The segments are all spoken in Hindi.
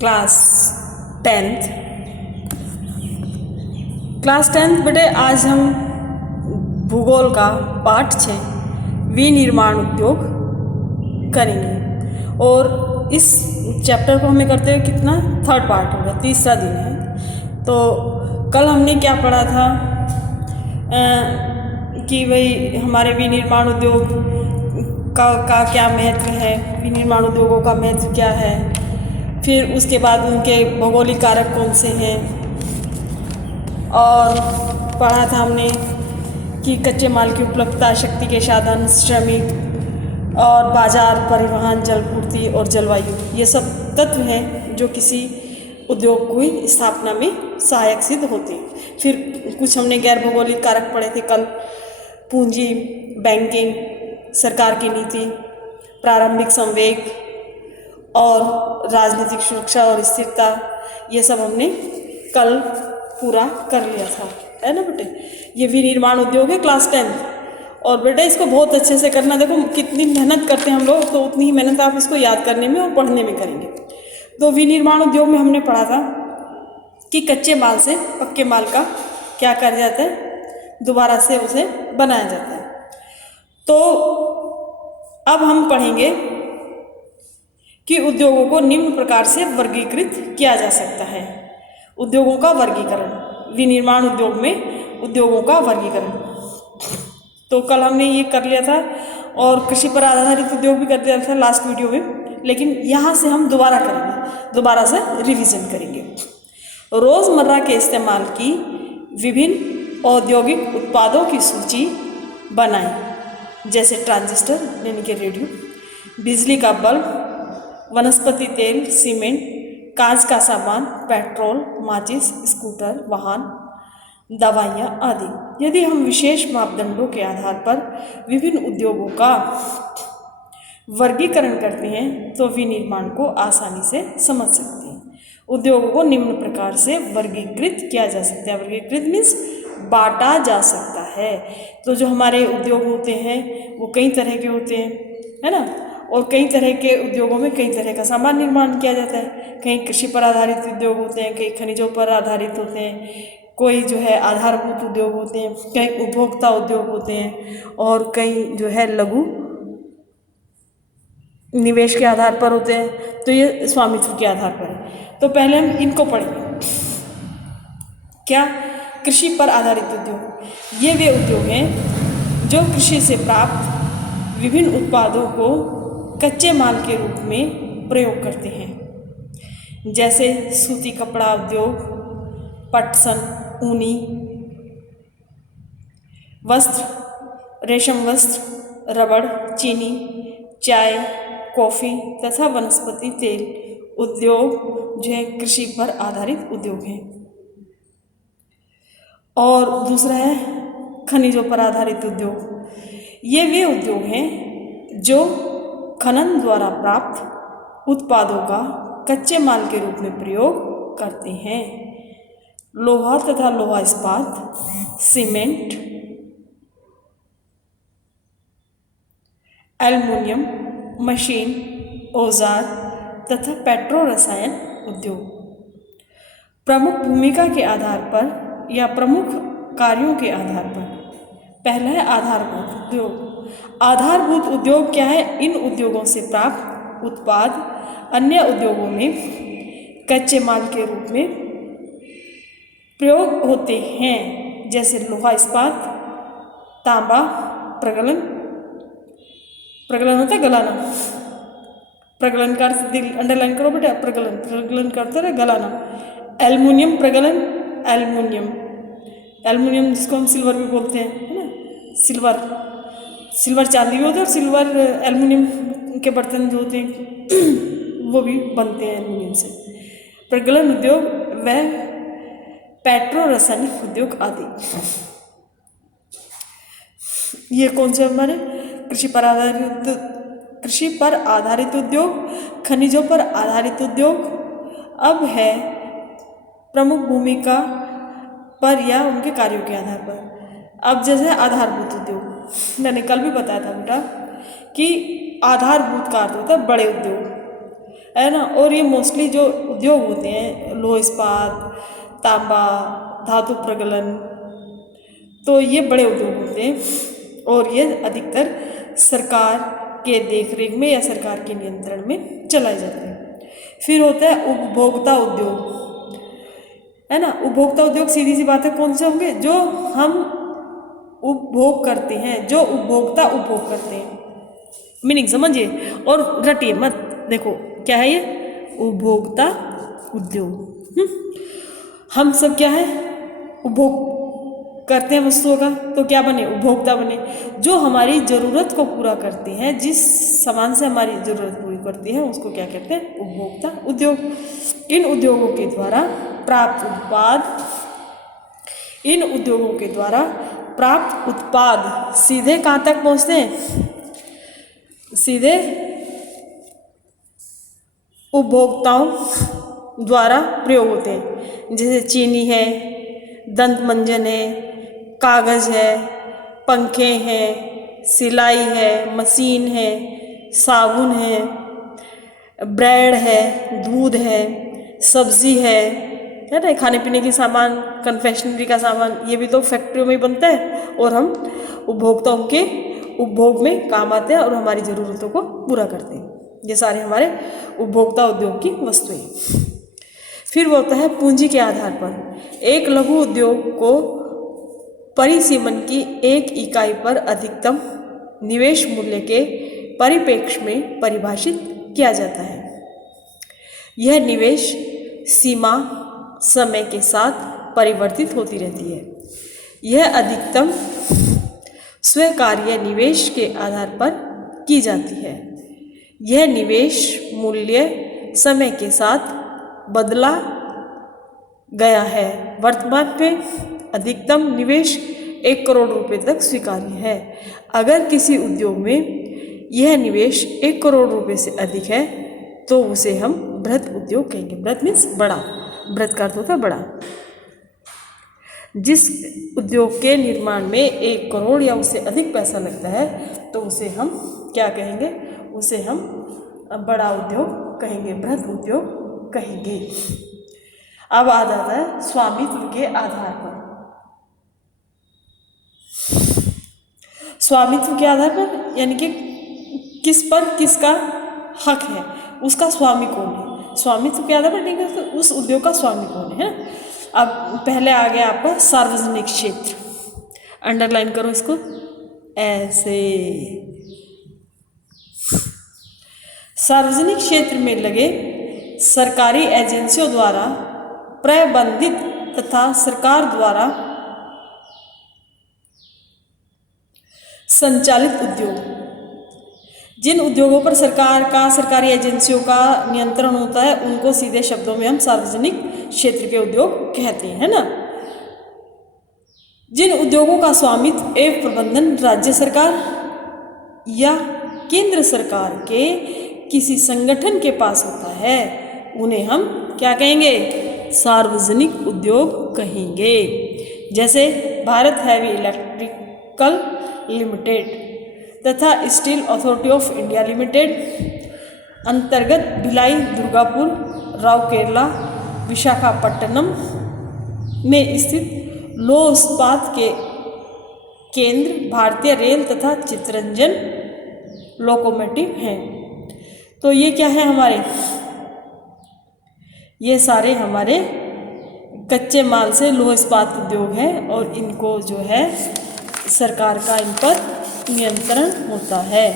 Class 10th। क्लास 10th बेटे, आज हम भूगोल का पाठ 6 विनिर्माण उद्योग करेंगे। और इस चैप्टर को हमें करते हुए कितना 3rd पार्ट होगा, तीसरा दिन है। तो कल हमने क्या पढ़ा था कि भाई हमारे विनिर्माण उद्योग का क्या महत्व है, विनिर्माण उद्योगों का महत्व क्या है, फिर उसके बाद उनके भौगोलिक कारक कौन से हैं। और पढ़ा था हमने कि कच्चे माल की उपलब्धता, शक्ति के साधन, श्रमिक और बाजार, परिवहन, जलपूर्ति और जलवायु, ये सब तत्व हैं जो किसी उद्योग की स्थापना में सहायक सिद्ध होते हैं। फिर कुछ हमने गैर भौगोलिक कारक पढ़े थे कल, पूंजी, बैंकिंग, सरकार की नीति, प्रारंभिक संवेग और राजनीतिक सुरक्षा और स्थिरता, ये सब हमने कल पूरा कर लिया था, है ना बेटे। ये विनिर्माण उद्योग है क्लास 10th। और बेटा इसको बहुत अच्छे से करना। देखो कितनी मेहनत करते हैं हम लोग, तो उतनी ही मेहनत आप इसको याद करने में और पढ़ने में करेंगे। तो विनिर्माण उद्योग में हमने पढ़ा था कि कच्चे माल से पक्के माल का क्या कर जाता है, दोबारा से उसे बनाया जाता है। तो अब हम पढ़ेंगे कि उद्योगों को निम्न प्रकार से वर्गीकृत किया जा सकता है। उद्योगों का वर्गीकरण, विनिर्माण उद्योग में उद्योगों का वर्गीकरण। तो कल हमने ये कर लिया था और कृषि पर आधारित उद्योग भी कर दिया था लास्ट वीडियो में, लेकिन यहाँ से हम दोबारा करेंगे, दोबारा से रिवीजन करेंगे। रोज़मर्रा के इस्तेमाल की विभिन्न औद्योगिक उत्पादों की सूची बनाएं, जैसे ट्रांजिस्टर यानी कि रेडियो, बिजली का बल्ब, वनस्पति तेल, सीमेंट, कांच का सामान, पेट्रोल, माचिस, स्कूटर, वाहन, दवाइयाँ आदि। यदि हम विशेष मापदंडों के आधार पर विभिन्न उद्योगों का वर्गीकरण करते हैं तो विनिर्माण को आसानी से समझ सकते हैं। उद्योगों को निम्न प्रकार से वर्गीकृत किया जा सकता है। वर्गीकृत मीन्स बांटा जा सकता है। तो जो हमारे उद्योग होते हैं वो कई तरह के होते हैं, है ना। और कई तरह के उद्योगों में कई तरह का सामान निर्माण किया जाता है। कई कृषि पर आधारित उद्योग होते हैं, कई खनिजों पर आधारित होते हैं, कोई जो है आधारभूत उद्योग होते हैं, कई उपभोक्ता उद्योग होते हैं और कई जो है लघु निवेश के आधार पर होते हैं। तो ये स्वामित्व के आधार पर है। तो पहले हम इनको पढ़ेंगे। क्या? कृषि पर आधारित उद्योग। ये वे उद्योग हैं जो कृषि से प्राप्त विभिन्न उत्पादों को कच्चे माल के रूप में प्रयोग करते हैं, जैसे सूती कपड़ा उद्योग, पटसन, ऊनी वस्त्र, रेशम वस्त्र, रबड़, चीनी, चाय, कॉफ़ी तथा वनस्पति तेल उद्योग जो है कृषि पर आधारित उद्योग हैं। और दूसरा है खनिजों पर आधारित उद्योग। ये वे उद्योग हैं जो खनन द्वारा प्राप्त उत्पादों का कच्चे माल के रूप में प्रयोग करते हैं। लोहा तथा लोहा इस्पात, सीमेंट, एल्युमिनियम, मशीन, औजार तथा पेट्रो रसायन उद्योग। प्रमुख भूमिका के आधार पर या प्रमुख कार्यों के आधार पर, पहला है आधारभूत उद्योग। आधारभूत उद्योग क्या है? इन उद्योगों से प्राप्त उत्पाद अन्य उद्योगों में कच्चे माल के रूप में प्रयोग होते हैं, जैसे लोहा इस्पात, तांबा, प्रगलन होता है गलाना, प्रगलन का अर्थ दिल अंडरलाइन करो बेटा, प्रगलन करते रहे गलाना। एल्युमिनियम प्रगलन, एल्युमिनियम जिसको हम सिल्वर भी बोलते हैं, है ना। सिल्वर चांदी भी होता है और सिल्वर एल्युमिनियम के बर्तन जो होते हैं वो भी बनते हैं एल्युमिनियम से। प्रगलन उद्योग व पेट्रो रासायनिक उद्योग आदि। ये कौन से हमारे कृषि पर आधारित उद्योग, खनिजों पर आधारित उद्योग। अब है प्रमुख भूमिका पर या उनके कार्यों के आधार पर। अब जैसे आधारभूत उद्योग, मैंने कल भी बताया था बेटा कि आधारभूत का अर्थ होता है बड़े उद्योग। है ना। और ये मोस्टली जो उद्योग होते हैं, लोह इस्पात, तांबा, धातु प्रगलन, तो ये बड़े उद्योग होते हैं और ये अधिकतर सरकार के देखरेख में या सरकार के नियंत्रण में चलाए जाते हैं। फिर होता है उपभोक्ता उद्योग, है ना। उपभोक्ता उद्योग सीधी सी बात है कौन से होंगे, जो हम उपभोग करते हैं, जो उपभोक्ता उपभोग करते हैं। मीनिंग समझिए और रटिए मत, देखो क्या है ये उपभोक्ता उद्योग। हम सब क्या है उपभोग करते हैं वस्तुओं का, तो क्या बने उपभोक्ता बने, जो हमारी ज़रूरत को पूरा करते हैं, जिस सामान से हमारी ज़रूरत पूरी करती है उसको क्या कहते हैं उपभोक्ता उद्योग। इन उद्योगों के द्वारा प्राप्त उत्पाद, इन उद्योगों के द्वारा प्राप्त उत्पाद सीधे कहाँ तक पहुँचते हैं, सीधे उपभोक्ताओं द्वारा प्रयोग होते हैं। जैसे चीनी है, दंत मंजन है, कागज़ है, पंखे हैं, सिलाई है, मशीन है, साबुन है, ब्रेड है, दूध है, सब्ज़ी है ना, खाने पीने के सामान, कन्फेक्शनरी का सामान, ये भी तो फैक्ट्रियों में ही बनता है और हम उपभोक्ताओं के उपभोग में काम आते हैं और हमारी ज़रूरतों को पूरा करते हैं। ये सारे हमारे उपभोक्ता उद्योग की वस्तुएं। फिर वो होता है पूंजी के आधार पर। एक लघु उद्योग को परिसीमन की एक इकाई पर अधिकतम निवेश मूल्य के परिप्रेक्ष्य में परिभाषित किया जाता है। यह निवेश सीमा समय के साथ परिवर्तित होती रहती है। यह अधिकतम स्वीकार्य निवेश के आधार पर की जाती है। यह निवेश मूल्य समय के साथ बदला गया है। वर्तमान में अधिकतम निवेश 1 करोड़ रुपए तक स्वीकार्य है। अगर किसी उद्योग में यह निवेश 1 करोड़ रुपए से अधिक है तो उसे हम बृहत उद्योग कहेंगे। बृहत मीन्स बड़ा, बृहत का अर्थ होता है बड़ा। जिस उद्योग के निर्माण में 1 करोड़ या उससे अधिक पैसा लगता है तो उसे हम क्या कहेंगे, उसे हम बड़ा उद्योग कहेंगे, बृहत उद्योग कहेंगे। अब आ जाता है स्वामित्व के आधार पर। स्वामित्व के आधार पर यानी कि किस पर किसका हक है, उसका स्वामी कौन है। स्वामित्व के आधार पर ठीक है, तो उस उद्योग का स्वामी कौन है। अब पहले आ गया आपका सार्वजनिक क्षेत्र, अंडरलाइन करो इसको ऐसे। सार्वजनिक क्षेत्र में लगे सरकारी एजेंसियों द्वारा प्रबंधित तथा सरकार द्वारा संचालित उद्योग। जिन उद्योगों पर सरकार का, सरकारी एजेंसियों का नियंत्रण होता है उनको सीधे शब्दों में हम सार्वजनिक क्षेत्र के उद्योग कहते हैं, है ना। जिन उद्योगों का स्वामित्व एवं प्रबंधन राज्य सरकार या केंद्र सरकार के किसी संगठन के पास होता है उन्हें हम क्या कहेंगे, सार्वजनिक उद्योग कहेंगे। जैसे भारत हैवी इलेक्ट्रिकल लिमिटेड तथा steel authority of India limited अंतर्गत भिलाई, दुर्गापुर, राउरकेला, विशाखापट्टनम में स्थित लौह इस्पात के केंद्र भारतीय रेल तथा चितरंजन लोकोमोटिव हैं। तो ये क्या है हमारे, ये सारे हमारे कच्चे माल से लौह इस्पात उद्योग हैं और इनको जो है सरकार का इन पर नियंत्रण होता है।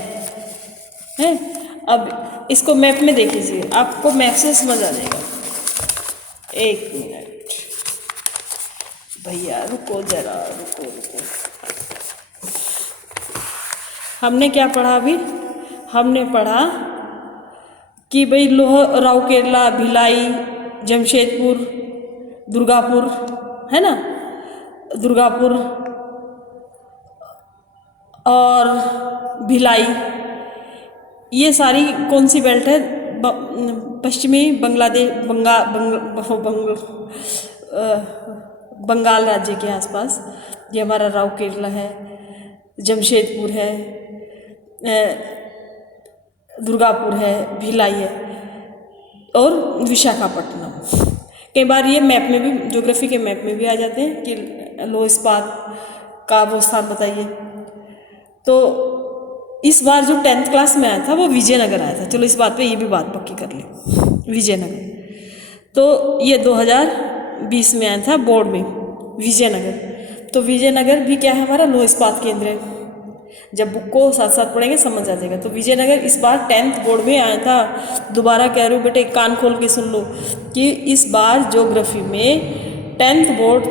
अब इसको मैप में देख लीजिए, आपको मैप से समझ आ जाएगा। 1 मिनट भैया, रुको जरा, रुको। हमने क्या पढ़ा अभी, हमने पढ़ा कि भाई राउरकेला, भिलाई, जमशेदपुर, दुर्गापुर, है ना, दुर्गापुर और भिलाई, ये सारी कौन सी बेल्ट है, पश्चिमी बांग्लादेश, बंगाल राज्य के आसपास। ये हमारा राउरकेला है, जमशेदपुर है, दुर्गापुर है, भिलाई है, और विशाखापट्टनम। कई बार ये मैप में भी, ज्योग्राफी के मैप में भी आ जाते हैं कि लौह इस्पात का वो स्थान बताइए। तो इस बार जो 10th क्लास में आया था वो विजयनगर आया था। चलो इस बात पे ये भी बात पक्की कर ले, विजयनगर। तो ये 2020 में आया था बोर्ड में, विजयनगर। तो विजयनगर भी क्या है, हमारा लौह इस्पात केंद्र है। जब बुक को साथ साथ पढ़ेंगे समझ आ जाएगा। तो विजयनगर इस बार 10th बोर्ड में आया था। दोबारा कह रही हूँ बेटे, कान खोल के सुन लो कि इस बार ज्योग्राफी में 10th बोर्ड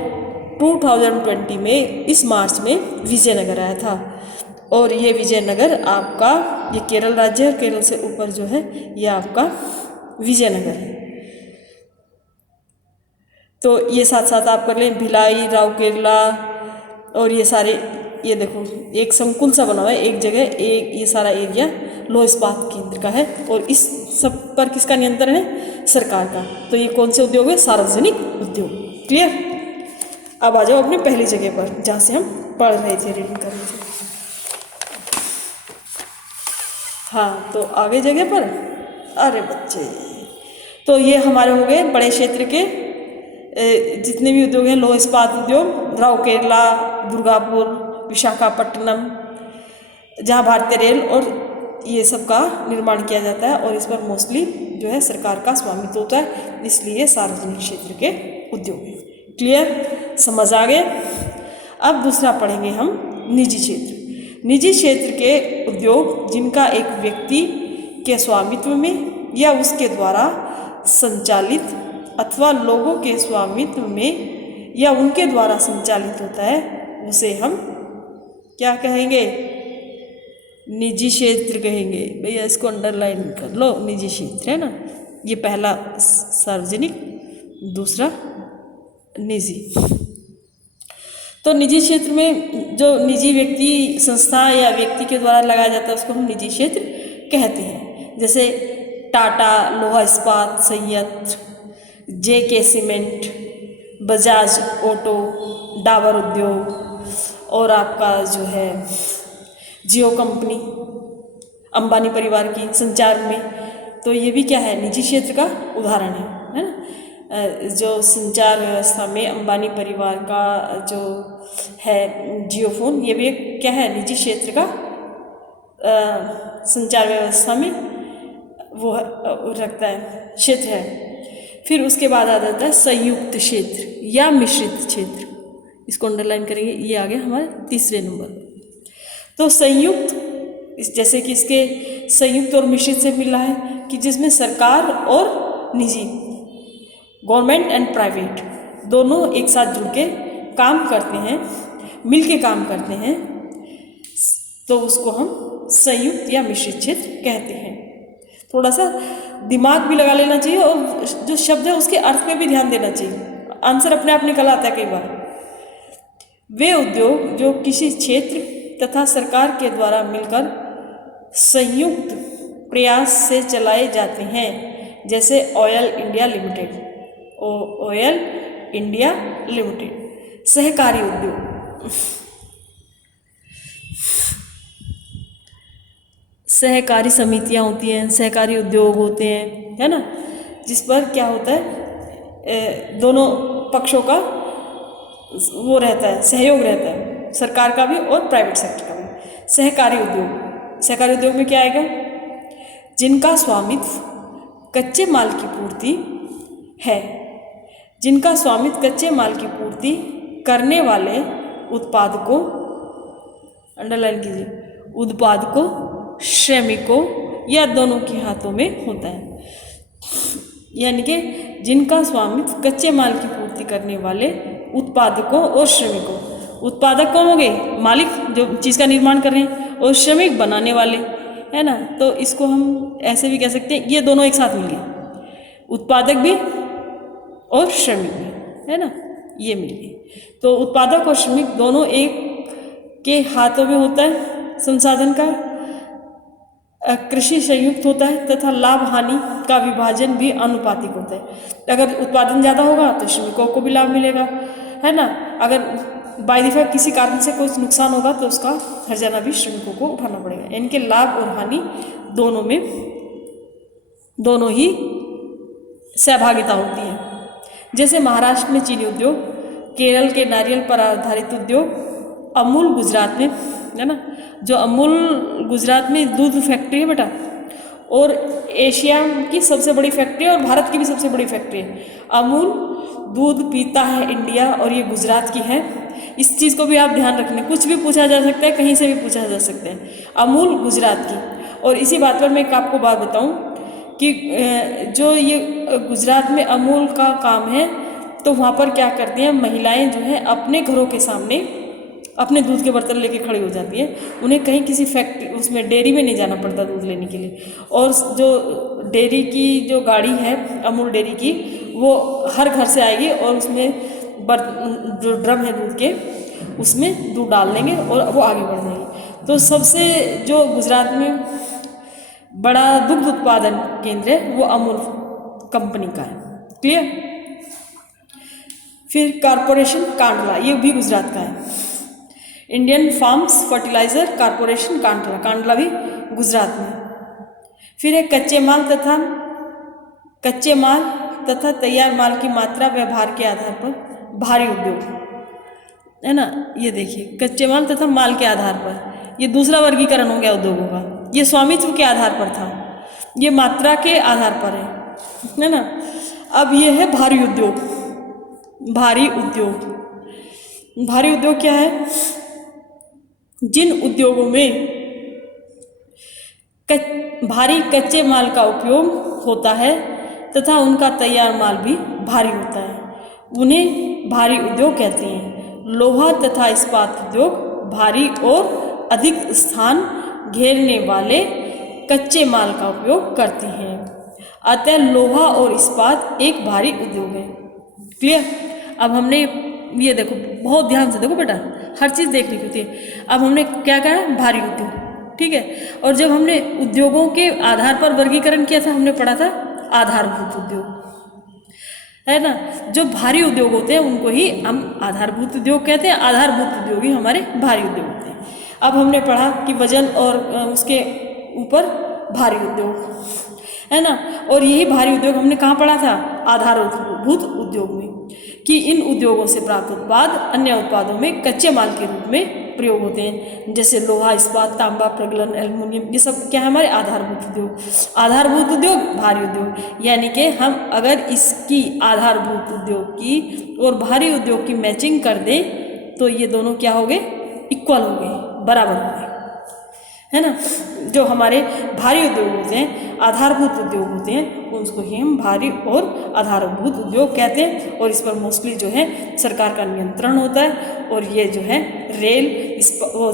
2020 में इस मार्च में विजयनगर आया था। और ये विजयनगर आपका, ये केरल राज्य है, केरल से ऊपर जो है ये आपका विजयनगर है। तो ये साथ साथ आप कर लें, भिलाई, राउरकेला और ये सारे, ये देखो एक संकुल सा बना हुआ है एक जगह, एक ये सारा एरिया लौह इस्पात केंद्र का है। और इस सब पर किसका नियंत्रण है, सरकार का। तो ये कौन से उद्योग है, सार्वजनिक उद्योग। क्लियर। अब आ जाओ अपनी पहली जगह पर जहाँ से हम पढ़ रहे थे, रीडिंग कर रहे थे। हाँ, तो आगे जगह पर, अरे बच्चे, तो ये हमारे हो गए बड़े क्षेत्र के जितने भी उद्योग हैं, लौह इस्पात उद्योग, राउरकेला, दुर्गापुर, विशाखापट्टनम, जहाँ भारतीय रेल और ये सब का निर्माण किया जाता है। और इस पर मोस्टली जो है सरकार का स्वामित्व होता है, इसलिए सार्वजनिक क्षेत्र के उद्योग हैं। क्लियर, समझ आ गए। अब दूसरा पढ़ेंगे हम निजी क्षेत्र। निजी क्षेत्र के उद्योग जिनका एक व्यक्ति के स्वामित्व में या उसके द्वारा संचालित अथवा लोगों के स्वामित्व में या उनके द्वारा संचालित होता है, उसे हम क्या कहेंगे, निजी क्षेत्र कहेंगे। भैया इसको अंडरलाइन कर लो, निजी क्षेत्र है ना। ये पहला सार्वजनिक, दूसरा निजी। तो निजी क्षेत्र में जो निजी व्यक्ति, संस्था या व्यक्ति के द्वारा लगाया जाता है उसको हम निजी क्षेत्र कहते हैं। जैसे टाटा लोहा इस्पात संयंत्र, JK cement, Bajaj auto, Dabur उद्योग और आपका जो है जियो कंपनी, अंबानी परिवार की संचार में। तो ये भी क्या है, निजी क्षेत्र का उदाहरण है ना। जो संचार व्यवस्था में अंबानी परिवार का जो है जियो फोन, ये भी क्या है, निजी क्षेत्र का संचार व्यवस्था में वो रखता है, क्षेत्र है। फिर उसके बाद आ जाता है संयुक्त क्षेत्र या मिश्रित क्षेत्र। इसको अंडरलाइन करेंगे, ये आ गया हमारे तीसरे नंबर। तो संयुक्त, जैसे कि इसके संयुक्त और मिश्रित से मिला है कि जिसमें सरकार और निजी, गवर्नमेंट एंड प्राइवेट दोनों एक साथ जुड़ के काम करते हैं, मिल के काम करते हैं, तो उसको हम संयुक्त या मिश्रित क्षेत्र कहते हैं। थोड़ा सा दिमाग भी लगा लेना चाहिए और जो शब्द है उसके अर्थ में भी ध्यान देना चाहिए। आंसर अपने आप निकल आता है कई बार। वे उद्योग जो किसी क्षेत्र तथा सरकार के द्वारा मिलकर संयुक्त प्रयास से चलाए जाते हैं, जैसे oil India limited, oil India limited. सहकारी उद्योग, सहकारी समितियां होती हैं, सहकारी उद्योग होते हैं, है ना, जिस पर क्या होता है, दोनों पक्षों का वो रहता है, सहयोग रहता है, सरकार का भी और प्राइवेट सेक्टर का भी। सहकारी उद्योग, सहकारी उद्योग में क्या आएगा, जिनका स्वामित्व कच्चे माल की पूर्ति है, जिनका स्वामित्व कच्चे माल की पूर्ति करने वाले उत्पादकों, अंडरलाइन कीजिए, उत्पादकों, श्रमिकों या दोनों के हाथों में होता है। यानी कि जिनका स्वामित्व कच्चे माल की पूर्ति करने वाले उत्पादकों और श्रमिकों, उत्पादक कौन हो गए, मालिक जो चीज़ का निर्माण कर रहे हैं, और श्रमिक बनाने वाले, है ना। तो इसको हम ऐसे भी कह सकते हैं, ये दोनों एक साथ मिल गए, उत्पादक भी और श्रमिक भी, है ना, ये मिल गए। तो उत्पादक और श्रमिक दोनों एक के हाथों में होता है संसाधन का, कृषि संयुक्त होता है तथा लाभ हानि का विभाजन भी अनुपातिक होता है। अगर उत्पादन ज़्यादा होगा तो श्रमिकों को भी लाभ मिलेगा, है ना। अगर बाय डिफॉल्ट किसी कारण से कुछ नुकसान होगा तो उसका हर्जाना भी श्रमिकों को उठाना पड़ेगा। इनके लाभ और हानि दोनों में, दोनों ही सहभागिता होती है। जैसे महाराष्ट्र में चीनी उद्योग, केरल के नारियल पर आधारित उद्योग, अमूल गुजरात में, है ना, जो अमूल गुजरात में दूध फैक्ट्री है बेटा, और एशिया की सबसे बड़ी फैक्ट्री है और भारत की भी सबसे बड़ी फैक्ट्री है। अमूल दूध पीता है इंडिया और ये गुजरात की है। इस चीज़ को भी आप ध्यान रखना, कुछ भी पूछा जा सकता है, कहीं से भी पूछा जा सकता है। अमूल गुजरात की। और इसी बात पर मैं एक आपको बात बताऊं कि जो ये गुजरात में अमूल का काम है, तो वहाँ पर क्या करती हैं महिलाएं जो है अपने घरों के सामने अपने दूध के बर्तन लेके खड़ी हो जाती है। उन्हें कहीं किसी फैक्ट्री उसमें डेयरी में नहीं जाना पड़ता दूध लेने के लिए। और जो डेयरी की जो गाड़ी है अमूल डेयरी की, वो हर घर से आएगी और उसमें जो ड्रम है दूध के, उसमें दूध डाल देंगे और वो आगे बढ़ जाएगी। तो सबसे जो गुजरात में बड़ा दुग्ध उत्पादन केंद्र है वो अमूल कंपनी का है। क्लियर। फिर कारपोरेशन कांडला, ये भी गुजरात का है। Indian farms fertiliser corporation Kandla, Kandla भी गुजरात में। फिर है कच्चे माल तथा तैयार माल की मात्रा व्यवहार के आधार पर भारी उद्योग, है ना। ये देखिए कच्चे माल तथा माल के आधार पर, ये दूसरा वर्गीकरण हो गया उद्योगों का। ये स्वामित्व के आधार पर था, ये मात्रा के आधार पर है ना। अब ये है भारी उद्योग। भारी उद्योग क्या है? जिन उद्योगों में भारी कच्चे माल का उपयोग होता है तथा उनका तैयार माल भी भारी होता है, उन्हें भारी उद्योग कहते हैं। लोहा तथा इस्पात उद्योग भारी और अधिक स्थान घेरने वाले कच्चे माल का उपयोग करते हैं, अतः लोहा और इस्पात एक भारी उद्योग है। क्लियर। अब हमने ये देखो, बहुत ध्यान से देखो बेटा, हर चीज़ देखनी होती है। अब हमने क्या कहा? भारी उद्योग, ठीक है। और जब हमने उद्योगों के आधार पर वर्गीकरण किया था, हमने पढ़ा था आधारभूत उद्योग, है ना। जो भारी उद्योग होते हैं उनको ही हम आधारभूत उद्योग कहते हैं, आधारभूत उद्योग ही हमारे भारी उद्योग होते हैं। अब हमने पढ़ा कि वजन और उसके ऊपर भारी उद्योग, है ना। और यही भारी उद्योग हमने कहाँ पढ़ा था? आधारभूत उद्योग में, कि इन उद्योगों से प्राप्त उत्पाद अन्य उत्पादों में कच्चे माल के रूप में प्रयोग होते हैं, जैसे लोहा, इस्पात, तांबा, प्रगलन, एल्युमिनियम, ये सब क्या है? हमारे आधारभूत उद्योग। आधारभूत उद्योग, भारी उद्योग, यानी कि हम अगर इसकी आधारभूत उद्योग की और भारी उद्योग की मैचिंग कर दें तो ये दोनों क्या हो गए? इक्वल हो गए, बराबर हो गए, है ना। जो हमारे भारी उद्योग होते हैं, आधारभूत उद्योग होते हैं, उसको ही हम भारी और आधारभूत उद्योग कहते हैं। और इस पर मोस्टली जो है सरकार का नियंत्रण होता है। और ये जो है रेल,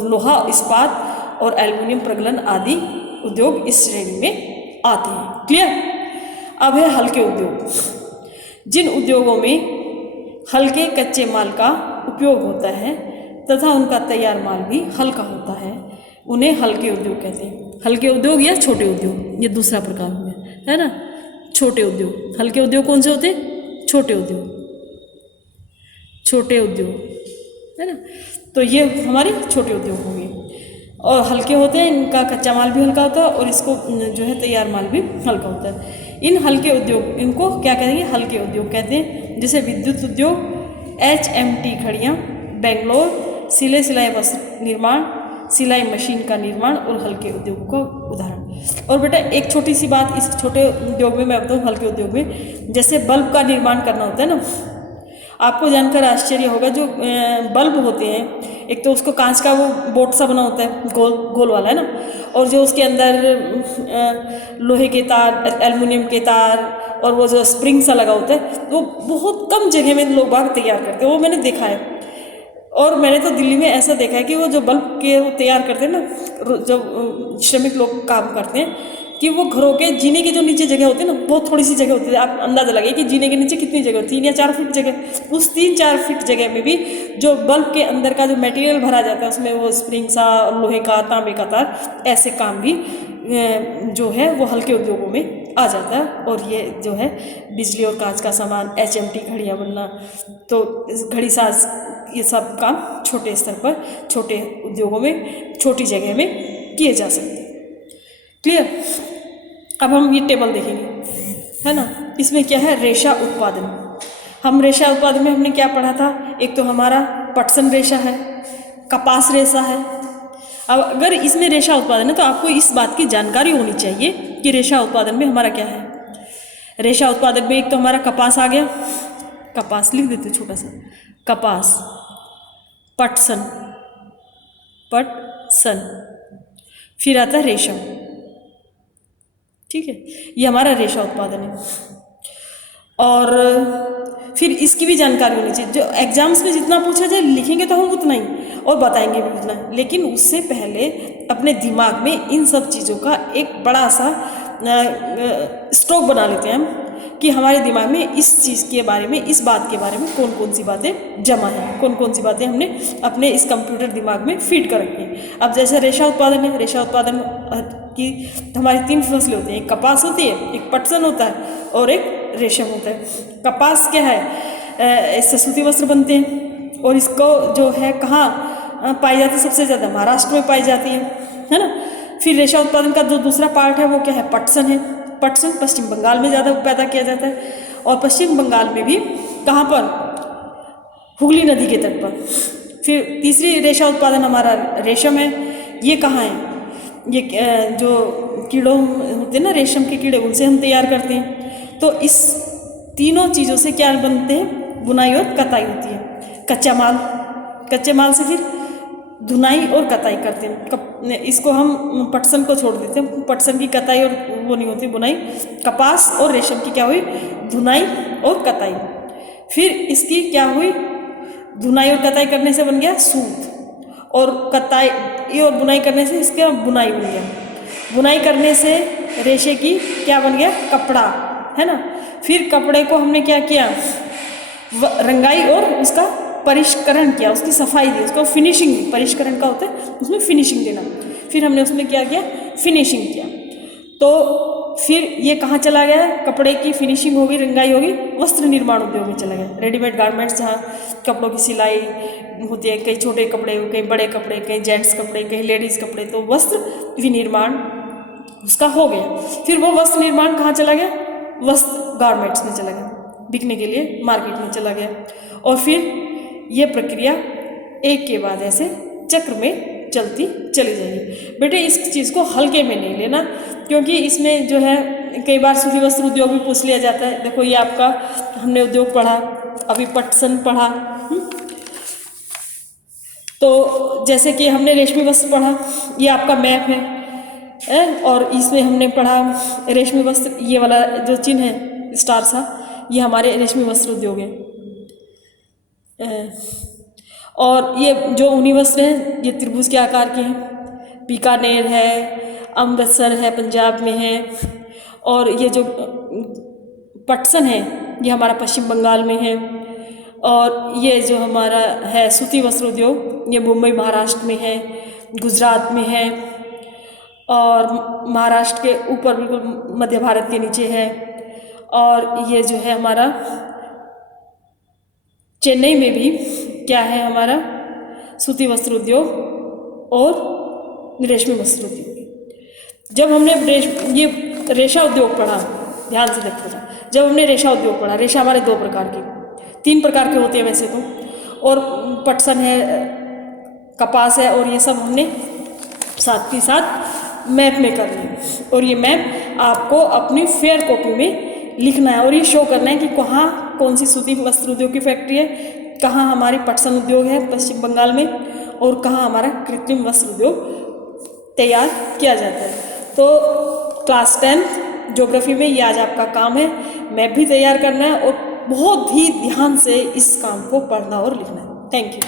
लोहा, इस्पात और एल्युमिनियम, प्रगलन आदि उद्योग इस श्रेणी में आते हैं। क्लियर। अब है हल्के उद्योग। जिन उद्योगों में हल्के कच्चे माल का उपयोग होता है तथा उनका तैयार माल भी हल्का होता है, उन्हें हल्के उद्योग कहते हैं। हल्के उद्योग या छोटे उद्योग, ये दूसरा प्रकार हुआ, है ना। छोटे उद्योग, हल्के उद्योग कौन से होते हैं? छोटे उद्योग, है ना। तो ये हमारे छोटे उद्योग हो गए। और हल्के होते हैं, इनका कच्चा माल भी हल्का होता है और इसको जो है तैयार माल भी हल्का होता है। इन हल्के उद्योग, इनको क्या कहेंगे? हल्के उद्योग कहते हैं। जैसे विद्युत उद्योग, HMT खड़ियाँ, बेंगलोर, सिलाई वस्त्र निर्माण, सिलाई मशीन का निर्माण और हल्के उद्योग का उदाहरण। और बेटा एक छोटी सी बात इस छोटे उद्योग में मैं बताऊँ, हल्के उद्योग में जैसे बल्ब का निर्माण करना होता है ना, आपको जानकर आश्चर्य होगा, जो बल्ब होते हैं, एक तो उसको कांच का वो बोट सा बना होता है, गोल गोल वाला, है ना। और जो उसके अंदर लोहे के तार, एल्युमिनियम के तार और वो जो स्प्रिंग सा लगा होता है, वो बहुत कम जगह में लोग बाग तैयार करते हैं, वो मैंने देखा है। और मैंने तो दिल्ली में ऐसा देखा है कि वो जो बल्ब के वो तैयार करते हैं ना, जब श्रमिक लोग काम करते हैं, कि वो घरों के जीने के जो नीचे जगह होती है ना, बहुत थोड़ी सी जगह होती है। आप अंदाजा लगाइए कि जीने के नीचे कितनी जगह होती है, 3 या 4 फीट जगह। उस 3-4 फीट जगह में भी जो बल्ब के अंदर का जो मटेरियल भरा जाता है, उसमें वो स्प्रिंग सा, लोहे का, तांबे का तार, ऐसे काम भी जो है वो हल्के उद्योगों में आ जाता है। और ये जो है बिजली और कांच का सामान, HMT घड़ियाँ बनना, तो घड़ी साज, ये सब काम छोटे स्तर पर, छोटे उद्योगों में, छोटी जगह में किए जा सकते हैं। क्लियर। अब हम ये टेबल देखेंगे, है ना। इसमें क्या है, रेशा उत्पादन। हम रेशा उत्पादन में हमने क्या पढ़ा था, एक तो हमारा पटसन रेशा है, कपास रेशा है। अब अगर इसमें रेशा उत्पादन है तो आपको इस बात की जानकारी होनी चाहिए कि रेशा उत्पादन में हमारा क्या है। रेशा उत्पादन में एक तो हमारा कपास आ गया, कपास लिख देते छोटा सा, कपास, पटसन, पटसन, फिर आता है रेशम। ठीक है, ये हमारा रेशा उत्पादन है। और फिर इसकी भी जानकारी होनी चाहिए। जो एग्जाम्स में जितना पूछा जाए लिखेंगे तो हम उतना ही और बताएंगे भी उतना, लेकिन उससे पहले अपने दिमाग में इन सब चीज़ों का एक बड़ा सा स्टॉक बना लेते हैं हम कि हमारे दिमाग में इस चीज़ के बारे में, इस बात के बारे में कौन कौन सी बातें जमा हैं, कौन कौन सी बातें हमने अपने इस कंप्यूटर दिमाग में फीड कर रखी हैं। अब जैसे रेशा उत्पादन है, रेशा उत्पादन की हमारी 3 फसलें होती हैं, एक कपास होती है, एक पटसन होता है और एक रेशम होता है। कपास क्या है, इससे सूती वस्त्र बनते हैं और इसको जो है कहाँ पाई जाती है, सबसे ज़्यादा महाराष्ट्र में पाई जाती है ना। फिर रेशा उत्पादन का जो दूसरा पार्ट है वो क्या है, पटसन है। पटसन पश्चिम बंगाल में ज़्यादा पैदा किया जाता है और पश्चिम बंगाल में भी कहाँ पर, हुगली नदी के तट पर। फिर तीसरी रेशा उत्पादन हमारा रेशम है, ये कहाँ है, ये जो कीड़ों होते हैं ना, रेशम के कीड़े, उनसे हम तैयार करते हैं। तो इस तीनों चीज़ों से क्या बनते हैं, बुनाई और कताई होती है। कच्चा माल, कच्चे माल से फिर धुनाई और कताई करते हैं। इसको हम पटसन को छोड़ देते हैं, पटसन की कताई और वो नहीं होती बुनाई। कपास और रेशम की क्या हुई, धुनाई और कताई। फिर इसकी क्या हुई, धुनाई और कताई करने से बन गया सूत, और कताई और बुनाई करने से इसका बुनाई बन गया। बुनाई करने से रेशे की क्या बन गया, कपड़ा, है ना। फिर कपड़े को हमने क्या किया, रंगाई और उसका परिष्करण किया, उसकी सफाई दी, उसको फिनिशिंग दी। परिष्करण का होता है उसमें फिनिशिंग देना। फिर हमने उसमें क्या किया, फिनिशिंग किया। तो फिर ये कहाँ चला गया, कपड़े की फिनिशिंग होगी, रंगाई होगी, वस्त्र निर्माण उद्योग में चला गया। रेडीमेड गारमेंट्स, जहाँ कपड़ों की सिलाई होती है, कई छोटे कपड़े, कई बड़े कपड़े, कई जेंट्स कपड़े, कई लेडीज़ कपड़े, तो वस्त्र विनिर्माण उसका हो गया। फिर वो वस्त्र निर्माण कहाँ चला गया, वस्त्र गारमेंट्स में चला गया, बिकने के लिए मार्केट में चला गया। और फिर ये प्रक्रिया एक के बाद ऐसे चक्र में चलती चली जाएगी। बेटे इस चीज़ को हल्के में नहीं लेना, क्योंकि इसमें जो है कई बार सूती वस्त्र उद्योग भी पूछ लिया जाता है। देखो ये आपका हमने उद्योग पढ़ा, अभी पटसन पढ़ा, तो जैसे कि हमने रेशमी वस्त्र पढ़ा, ये आपका मैप है, और इसमें हमने पढ़ा रेशमी वस्त्र, ये वाला जो चिन्ह है स्टार सा, ये हमारे रेशमी वस्त्र उद्योग है। और ये जो ऊनी वस्त्र हैं ये त्रिभुज के आकार के हैं। बीकानेर है, अमृतसर है, पंजाब में है। और ये जो पटसन है ये हमारा पश्चिम बंगाल में है। और ये जो हमारा है सूती वस्त्र उद्योग, ये मुंबई महाराष्ट्र में है, गुजरात में है, और महाराष्ट्र के ऊपर बिल्कुल मध्य भारत के नीचे है। और ये जो है हमारा चेन्नई में भी क्या है, हमारा सूती वस्त्र उद्योग और रेशमी वस्त्र उद्योग। जब हमने ये रेशा उद्योग पढ़ा, ध्यान से देखो, जब हमने रेशा उद्योग पढ़ा, रेशा हमारे 2 प्रकार के, 3 प्रकार के होते हैं वैसे तो, और पटसन है, कपास है, और ये सब हमने साथ ही साथ मैप में करना है। और ये मैप आपको अपनी फेयर कॉपी में लिखना है और ये शो करना है कि कहाँ कौन सी सूती वस्त्र उद्योग की फैक्ट्री है, कहाँ हमारी पटसन उद्योग है पश्चिम बंगाल में, और कहाँ हमारा कृत्रिम वस्त्र उद्योग तैयार किया जाता है। तो क्लास 10 ज्योग्राफी में ये आज आपका काम है, मैप भी तैयार करना है और बहुत ही ध्यान से इस काम को पढ़ना और लिखना है। Thank you.